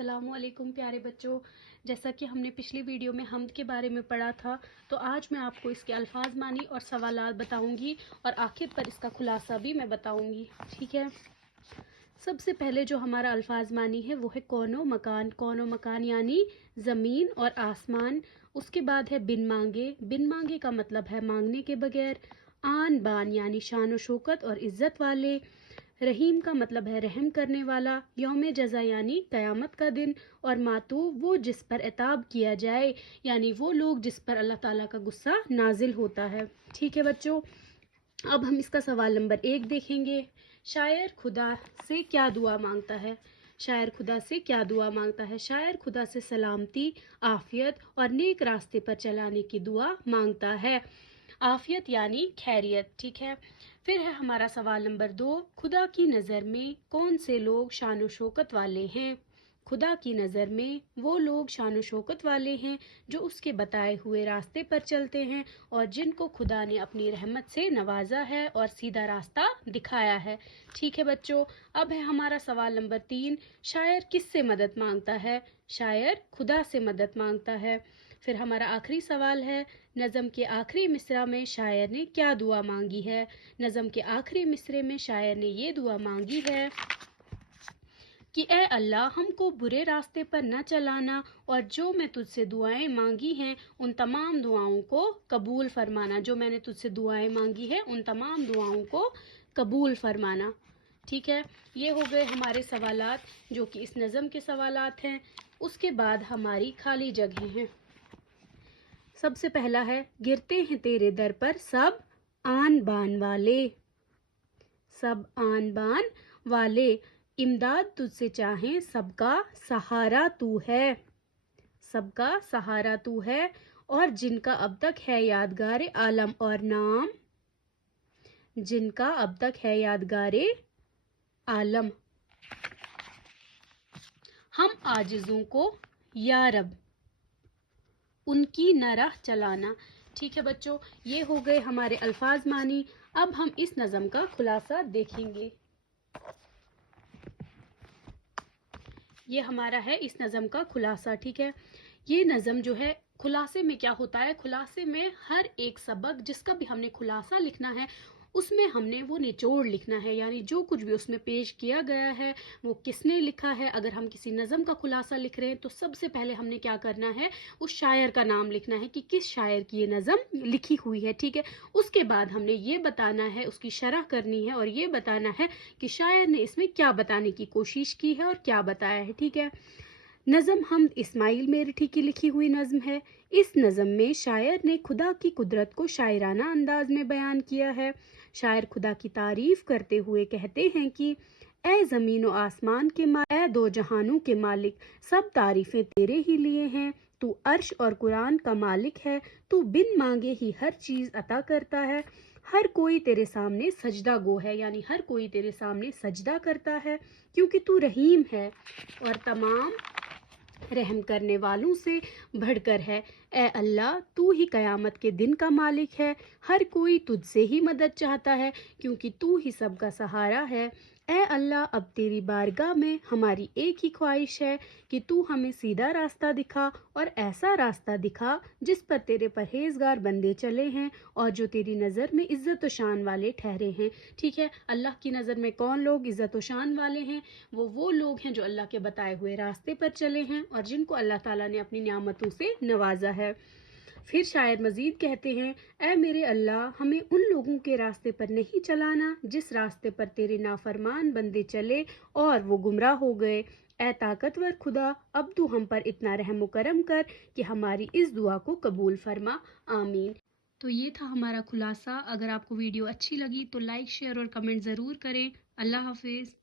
अस्सलाम वालेकुम प्यारे बच्चों। जैसा कि हमने पिछली वीडियो में हम्द के बारे में पढ़ा था, तो आज मैं आपको इसके अल्फाज मानी और सवालात बताऊंगी और आखिर पर इसका खुलासा भी मैं बताऊंगी। ठीक है। सबसे पहले जो हमारा अल्फाज मानी है वो है कौनो मकान। कौनो मकान यानी ज़मीन और आसमान। उसके बाद है बिन मांगे। बिन मांगे का मतलब है मांगने के बगैर। आन बान यानी शान व शौकत और इज़्ज़त वाले। रहीम का मतलब है रहम करने वाला। यौम जज़ा यानी क़यामत का दिन। और मातू वो जिस पर इताब किया जाए, यानी वो लोग जिस पर अल्लाह ताला का गुस्सा नाजिल होता है। ठीक है बच्चों, अब हम इसका सवाल नंबर 1 देखेंगे। शायर खुदा से क्या दुआ मांगता है? शायर खुदा से क्या दुआ मांगता है? शायर खुदा से सलामती, आफियत और नेक रास्ते पर चलाने की दुआ मांगता है। आफियत यानी खैरियत। ठीक है। फिर है हमारा सवाल नंबर 2। खुदा की नज़र में कौन से लोग शान व शौकत वाले हैं? खुदा की नज़र में वो लोग शान व शौकत वाले हैं जो उसके बताए हुए रास्ते पर चलते हैं और जिनको खुदा ने अपनी रहमत से नवाजा है और सीधा रास्ता दिखाया है। ठीक है बच्चों, अब है हमारा सवाल नंबर 3। शायर किससे मदद मांगता है? शायर खुदा से मदद मांगता है। फिर हमारा आखिरी सवाल है, नज़म के आखिरी मिसरा में शायर ने क्या दुआ मांगी है? नज़म के आखिरी मिसरे में शायर ने ये दुआ मांगी है कि ए अल्लाह, हमको बुरे रास्ते पर न चलाना और जो मैं तुझसे दुआएं मांगी हैं उन तमाम दुआओं को कबूल फरमाना। जो मैंने तुझसे दुआएं मांगी है उन तमाम दुआओं को कबूल फरमाना। ठीक है, ये हो गए हमारे सवालात जो कि इस नज़म के सवालात हैं। उसके बाद हमारी खाली जगह हैं। सबसे पहला है, गिरते हैं तेरे दर पर सब आन बान वाले। सब आन बान वाले, इमदाद तुझसे चाहें, सबका सहारा तू है। सबका सहारा तू है। और जिनका अब तक है यादगार आलम और नाम, जिनका अब तक है यादगार आलम, हम आजिज़ों को या रब उनकी न राह चलाना। ठीक है बच्चों, ये हो गए हमारे अल्फाज मानी। अब हम इस नज़म का खुलासा देखेंगे। ये हमारा है इस नज़म का खुलासा। ठीक है, ये नज़म जो है, खुलासे में क्या होता है, खुलासे में हर एक सबक जिसका भी हमने खुलासा लिखना है उसमें हमने वो निचोड़ लिखना है, यानी जो कुछ भी उसमें पेश किया गया है वो किसने लिखा है। अगर हम किसी नज़म का खुलासा लिख रहे हैं तो सबसे पहले हमने क्या करना है, उस शायर का नाम लिखना है कि किस शायर की ये नज़म लिखी हुई है। ठीक है, उसके बाद हमने ये बताना है, उसकी शरह करनी है और ये बताना है कि शायर ने इसमें क्या बताने की कोशिश की है और क्या बताया है। ठीक है, नज़म हमद इस्माइल मेरठी की लिखी हुई नज़म है। इस नज़म में शायर ने खुदा की कुदरत को शायराना अंदाज में बयान किया है। शायर खुदा की तारीफ करते हुए कहते हैं कि ए ज़मीन व आसमान के मालिक, ए दो जहानों के मालिक, सब तारीफ़ें तेरे ही लिए हैं। तू अर्श और कुरान का मालिक है। तू बिन मांगे ही हर चीज़ अता करता है। हर कोई तेरे सामने सजदा गो है, यानी हर कोई तेरे सामने सजदा करता है क्योंकि तू रहीम है और तमाम रहम करने वालों से बढ़कर है। ए अल्लाह, तू ही क़यामत के दिन का मालिक है। हर कोई तुझसे ही मदद चाहता है क्योंकि तू ही सबका सहारा है। ए अल्लाह, अब तेरी बारगाह में हमारी एक ही ख्वाहिश है कि तू हमें सीधा रास्ता दिखा और ऐसा रास्ता दिखा जिस पर तेरे परहेजगार बंदे चले हैं और जो तेरी नज़र में इज़्ज़त व शान वाले ठहरे हैं। ठीक है, अल्लाह की नज़र में कौन लोग इज़्ज़त व शान वाले हैं? वो लोग हैं जो अल्लाह के बताए हुए रास्ते पर चले हैं और जिनको अल्लाह ताला ने अपनी नियामतों से नवाजा है। फिर शायर मजीद कहते हैं, ऐ मेरे अल्लाह, हमें उन लोगों के रास्ते पर नहीं चलाना जिस रास्ते पर तेरे नाफरमान बंदे चले और वो गुमराह हो गए। ऐ ताकतवर खुदा, अब तू हम पर इतना रहम करम कर कि हमारी इस दुआ को कबूल फरमा। आमीन। तो ये था हमारा खुलासा। अगर आपको वीडियो अच्छी लगी तो लाइक, शेयर और कमेंट ज़रूर करें। अल्लाह हाफिज़।